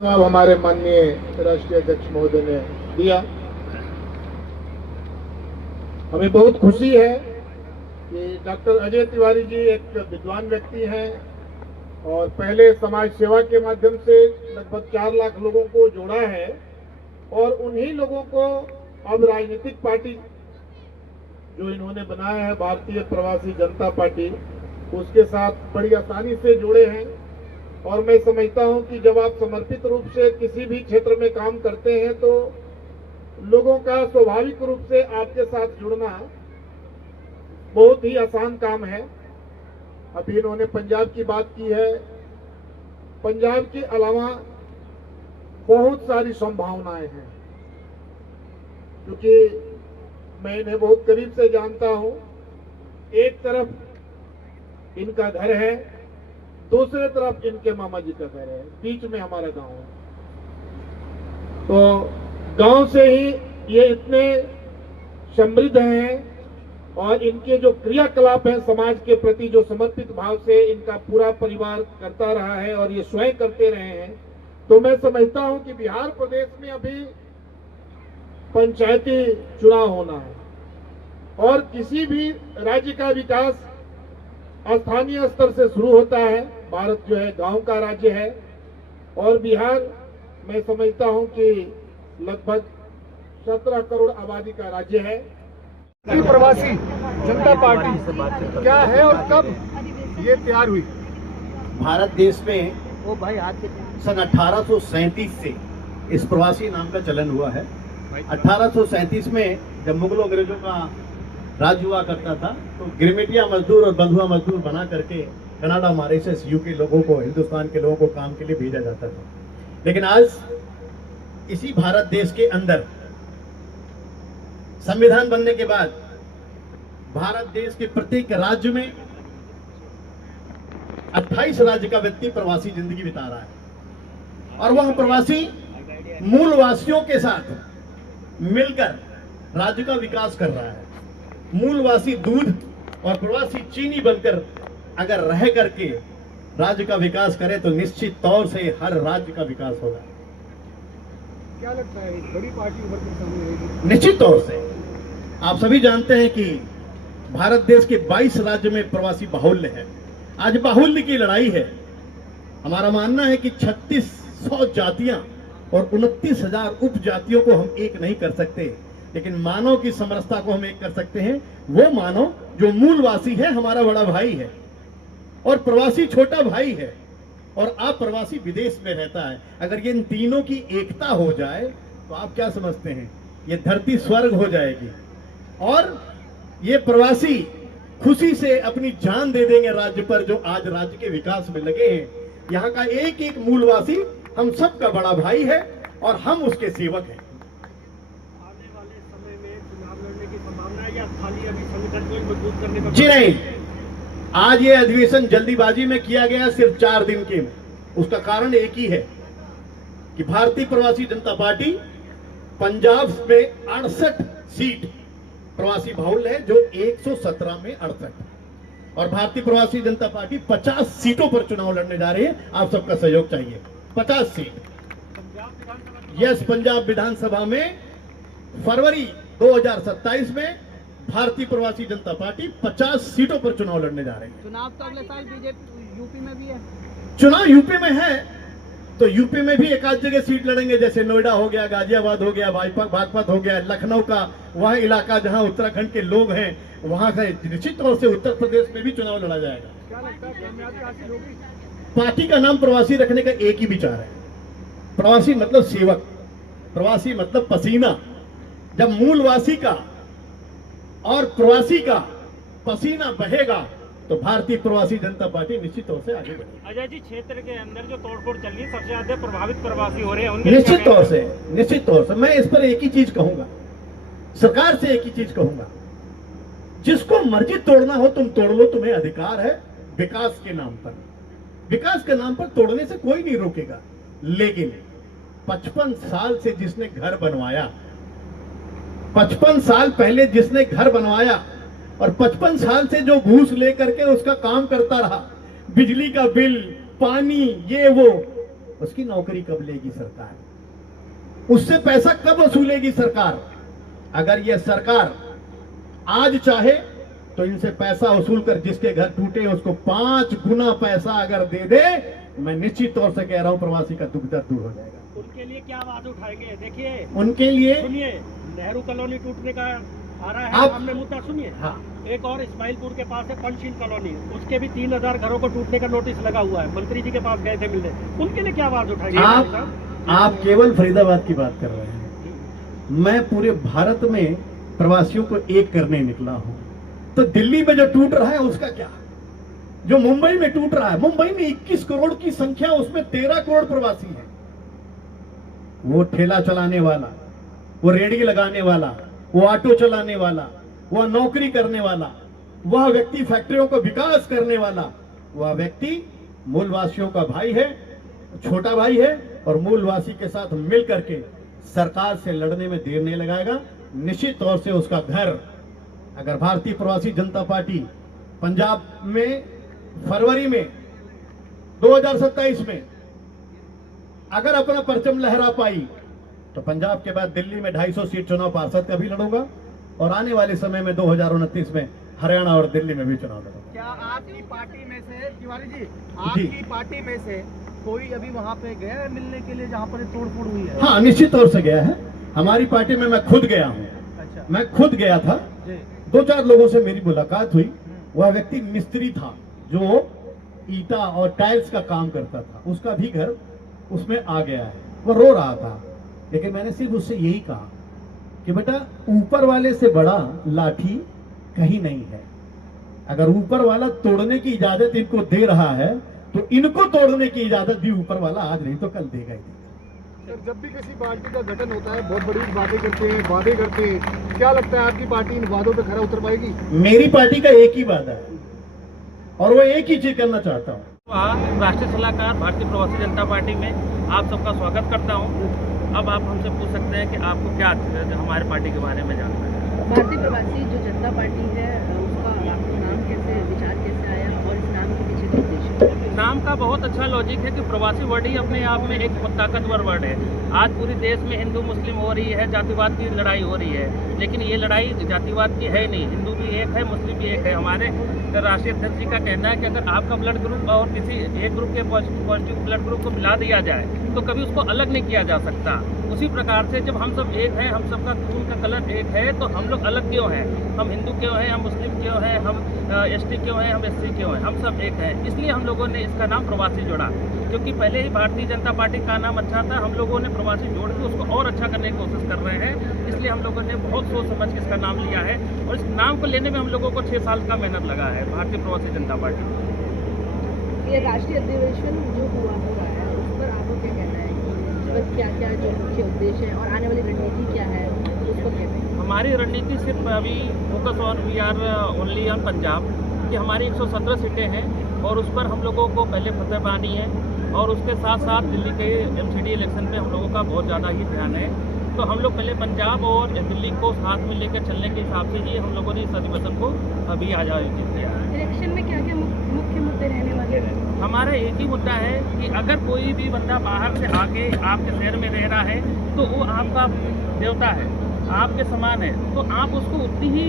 अब हमारे माननीय राष्ट्रीय अध्यक्ष महोदय ने दिया। हमें बहुत खुशी है कि डॉक्टर अजय तिवारी जी एक विद्वान व्यक्ति हैं और पहले समाज सेवा के माध्यम से लगभग 4 लाख लोगों को जोड़ा है और उन्हीं लोगों को अब राजनीतिक पार्टी जो इन्होंने बनाया है भारतीय प्रवासी जनता पार्टी, उसके साथ बड़ी आसानी से जुड़े हैं। और मैं समझता हूं कि जब आप समर्पित रूप से किसी भी क्षेत्र में काम करते हैं तो लोगों का स्वाभाविक रूप से आपके साथ जुड़ना बहुत ही आसान काम है। अभी इन्होंने पंजाब की बात की है। पंजाब के अलावा बहुत सारी संभावनाएं हैं, क्योंकि मैं इन्हें बहुत करीब से जानता हूं। एक तरफ इनका घर है, दूसरे तरफ इनके मामा जी का घर है, बीच में हमारा गांव है। तो गांव से ही ये इतने समृद्ध हैं और इनके जो क्रियाकलाप हैं समाज के प्रति, जो समर्पित भाव से इनका पूरा परिवार करता रहा है और ये स्वयं करते रहे हैं, तो मैं समझता हूं कि बिहार प्रदेश में अभी पंचायती चुनाव होना है और किसी भी राज्य का विकास स्थानीय स्तर से शुरू होता है। भारत जो है गांव का राज्य है और बिहार मैं समझता हूं कि लगभग 17 करोड़ आबादी का राज्य है। प्रवासी जनता पार्टी क्या है और कब ये तैयार हुई? भारत देश में सन 1837 से इस प्रवासी नाम का चलन हुआ है। 1837 में जब मुगलों अंग्रेजों का राज हुआ करता था तो गिरमिटिया मजदूर और बंधुआ मजदूर बना करके कनाडा, मॉरिशस, यूके लोगों को, हिंदुस्तान के लोगों को काम के लिए भेजा जाता था। लेकिन आज इसी भारत देश के अंदर संविधान बनने के बाद भारत देश के प्रत्येक राज्य में 28 राज्य का व्यक्ति प्रवासी जिंदगी बिता रहा है और वह प्रवासी मूलवासियों के साथ मिलकर राज्य का विकास कर रहा है। मूलवासी दूध और प्रवासी चीनी बनकर अगर रह करके राज्य का विकास करे तो निश्चित तौर से हर राज्य का विकास होगा। क्या लगता है बड़ी पार्टी उभर कर सामने रहेगी? निश्चित तौर से आप सभी जानते हैं कि भारत देश के 22 राज्य में प्रवासी बाहुल्य है। आज बाहुल्य की लड़ाई है। हमारा मानना है कि 3600 जातियां और 29,000 उपजातियों को हम एक नहीं कर सकते, लेकिन मानव की समरसता को हम एक कर सकते हैं। वो मानव जो मूलवासी है, हमारा बड़ा भाई है और प्रवासी छोटा भाई है और अप्रवासी विदेश में रहता है। अगर ये इन तीनों की एकता हो जाए तो आप क्या समझते हैं, ये धरती स्वर्ग हो जाएगी और ये प्रवासी खुशी से अपनी जान दे देंगे राज्य पर, जो आज राज्य के विकास में लगे हैं। यहाँ का एक एक मूलवासी हम सबका बड़ा भाई है और हम उसके सेवक हैं। आने वाले समय में चुनाव लड़ने की संभावना है या खाली अभी संगठन को मजबूत करने का? जी नहीं, आज ये अधिवेशन जल्दीबाजी में किया गया, सिर्फ 4 दिन के। उसका कारण एक ही है कि भारतीय प्रवासी जनता पार्टी पंजाब में 68 सीट प्रवासी बाहुल्य है, जो 117 में 68, और भारतीय प्रवासी जनता पार्टी 50 सीटों पर चुनाव लड़ने जा रही है। आप सबका सहयोग चाहिए। 50 सीट यस, पंजाब विधानसभा में फरवरी 2027 में भारतीय प्रवासी जनता पार्टी 50 सीटों पर चुनाव लड़ने जा रही है। चुनाव तो अगले साल बीजेपी यूपी में भी है। चुनाव यूपी में है तो यूपी में भी एक आध जगह सीट लड़ेंगे, जैसे नोएडा हो गया, गाजियाबाद हो गया, बागपत हो गया, लखनऊ का वह इलाका जहां उत्तराखंड के लोग हैं, वहां से निश्चित तौर से उत्तर प्रदेश में भी चुनाव लड़ा जाएगा। क्या लगता है कामयाबी हासिल होगी? पार्टी का नाम प्रवासी रखने का एक ही विचार है। प्रवासी मतलब सेवक, प्रवासी मतलब पसीना। जब मूलवासी का और प्रवासी का पसीना बहेगा तो भारतीय प्रवासी जनता पार्टी निश्चित तौर से आगे बढ़ेगी। अजय जी, क्षेत्र के अंदर जो तोड़फोड़ चल रही है, सबसे ज्यादा प्रभावित प्रवासी हो रहे हैं, उनके निश्चित तौर से मैं इस पर एक ही चीज कहूंगा, सरकार से एक ही चीज कहूंगा, जिसको मर्जी तोड़ना हो तुम तोड़ लो, तुम्हें अधिकार है। विकास के नाम पर, विकास के नाम पर तोड़ने से कोई नहीं रोकेगा। लेकिन 55 साल से जिसने घर बनवाया, 55 साल पहले जिसने घर बनवाया और 55 साल से जो घूस लेकर के उसका काम करता रहा, बिजली का बिल, पानी, ये वो, उसकी नौकरी कब लेगी सरकार, उससे पैसा कब वसूलेगी सरकार। अगर यह सरकार आज चाहे तो इनसे पैसा वसूल कर जिसके घर टूटे उसको 5 गुना पैसा अगर दे दे, मैं निश्चित तौर से कह रहा हूं प्रवासी का दुख दर्द दूर हो जाएगा। उनके लिए क्या आवाज उठाएंगे? देखिए, उनके लिए सुनिए, नेहरू कॉलोनी टूटने का आ रहा है आप- सामने मुद्दा, सुनिए। हाँ, एक और इस्माइलपुर के पास है पंचशील कॉलोनी, उसके भी 3000 घरों को टूटने का नोटिस लगा हुआ है। मंत्री जी के पास गए थे मिलने, उनके लिए क्या आवाज उठाएंगे? आप केवल फरीदाबाद की बात कर रहे हैं, मैं पूरे भारत में प्रवासियों को एक करने निकला हूं। तो दिल्ली में जो टूट रहा है उसका क्या, जो मुंबई में टूट रहा है, मुंबई में 21 करोड़ की संख्या, उसमें 13 करोड़ प्रवासी हैं। वो ठेला चलाने वाला, वो रेहड़ी लगाने वाला, वो ऑटो चलाने वाला, वह नौकरी करने वाला, वह व्यक्ति फैक्ट्रियों का विकास करने वाला, वह व्यक्ति मूलवासियों का भाई है, छोटा भाई है, और मूलवासी के साथ मिल करके सरकार से लड़ने में देर नहीं लगाएगा। निश्चित तौर से उसका घर, अगर भारतीय प्रवासी जनता पार्टी पंजाब में फरवरी में 2027 में अगर अपना परचम लहरा पाई तो पंजाब के बाद दिल्ली में 250 सीट चुनाव पार्षद का भी लड़ूंगा, और आने वाले समय में 2029 में हरियाणा और दिल्ली में भी चुनाव लड़ूंगा। क्या आपकी पार्टी में से, तिवारी जी, आपकी पार्टी में से कोई अभी वहाँ पे गया है मिलने के लिए जहाँ पर तोड़फोड़ हुई है? हाँ, निश्चित तौर से गया है। हमारी पार्टी में मैं खुद गया हूँ, अच्छा मैं खुद गया था। जी, 2-4 लोगों से मेरी मुलाकात हुई। वह व्यक्ति मिस्त्री था जो ईटा और टाइल्स का काम करता था, उसका भी घर उसमें आ गया है। वो रो रहा था, लेकिन मैंने सिर्फ उससे यही कहा कि बेटा, ऊपर वाले से बड़ा लाठी कहीं नहीं है। अगर ऊपर वाला तोड़ने की इजाजत इनको दे रहा है तो इनको तोड़ने की इजाजत भी ऊपर वाला आज नहीं तो कल देगा ही देगा। सर, जब भी किसी पार्टी का गठन होता है बहुत बड़ी बातें करते हैं, वादे करते हैं, क्या लगता है आपकी पार्टी इन वादों पे खरा उतर पाएगी? मेरी पार्टी का एक ही वादा है और वो एक ही चीज करना चाहता हूँ। राष्ट्रीय सलाहकार भारतीय प्रवासी जनता पार्टी में आप सबका स्वागत करता हूं। अब आप हमसे पूछ सकते हैं कि आपको क्या हमारे पार्टी के बारे में जानना है। भारतीय प्रवासी जो जनता पार्टी है उसका आपको नाम कैसे, विचार कैसे आया, और इस नाम के पीछे का उद्देश्य? नाम का बहुत अच्छा लॉजिक है कि प्रवासी वर्ड ही अपने आप में एक बहुत ताकतवर वर्ड है। आज पूरे देश में हिंदू मुस्लिम हो रही है, जातिवाद की लड़ाई हो रही है, लेकिन ये लड़ाई जातिवाद की है नहीं। हिंदू भी एक है, मुस्लिम भी एक है। हमारे राष्ट्रीय अध्यक्ष जी का कहना है कि अगर आपका ब्लड ग्रुप और किसी एक ग्रुप के पॉजिटिव ब्लड ग्रुप को मिला दिया जाए तो कभी उसको अलग नहीं किया जा सकता। उसी प्रकार से जब हम सब एक हैं, हम सबका खून का कलर एक है, तो हम लोग अलग क्यों हैं? हम हिंदू क्यों हैं, हम मुस्लिम क्यों हैं, हम एसटी क्यों हैं, हम एससी क्यों हैं? हम सब एक हैं। इसलिए हम लोगों ने इसका नाम प्रवासी जोड़ा, क्योंकि पहले ही भारतीय जनता पार्टी का नाम अच्छा था। हम लोगों ने प्रवासी जोड़ के उसको और अच्छा करने की कोशिश कर रहे हैं। इसलिए हम लोगों ने बहुत सोच समझ के इसका नाम लिया है, और इस नाम को लेने में हम लोगों को 6 साल का मेहनत लगा है, भारतीय प्रवासी जनता पार्टी। ये राष्ट्रीय अधिवेशन जो हुआ है उस पर आपको क्या कहना है कि क्या क्या जो मुख्य उद्देश्य है और आने वाली रणनीति क्या है, उसको कहते हैं? हमारी रणनीति सिर्फ अभी फोकस और we are only on Punjab कि हमारी 117 सीटें हैं और उस पर हम लोगों को पहले फतह पानी है, और उसके साथ साथ दिल्ली के एमसीडी इलेक्शन में हम लोगों का बहुत ज़्यादा ही ध्यान है। तो हम लोग पहले पंजाब और दिल्ली को साथ में लेकर चलने के हिसाब से ही हम लोगों ने इस अधिवेशन को अभी आयोजित किया। इलेक्शन में क्या क्या मुख्य मुद्दे रहने वाले हैं? हमारा एक ही मुद्दा है कि अगर कोई भी बंदा बाहर से आके आपके शहर में रह रहा है तो वो आपका देवता है, आपके समान है, तो आप उसको उतनी ही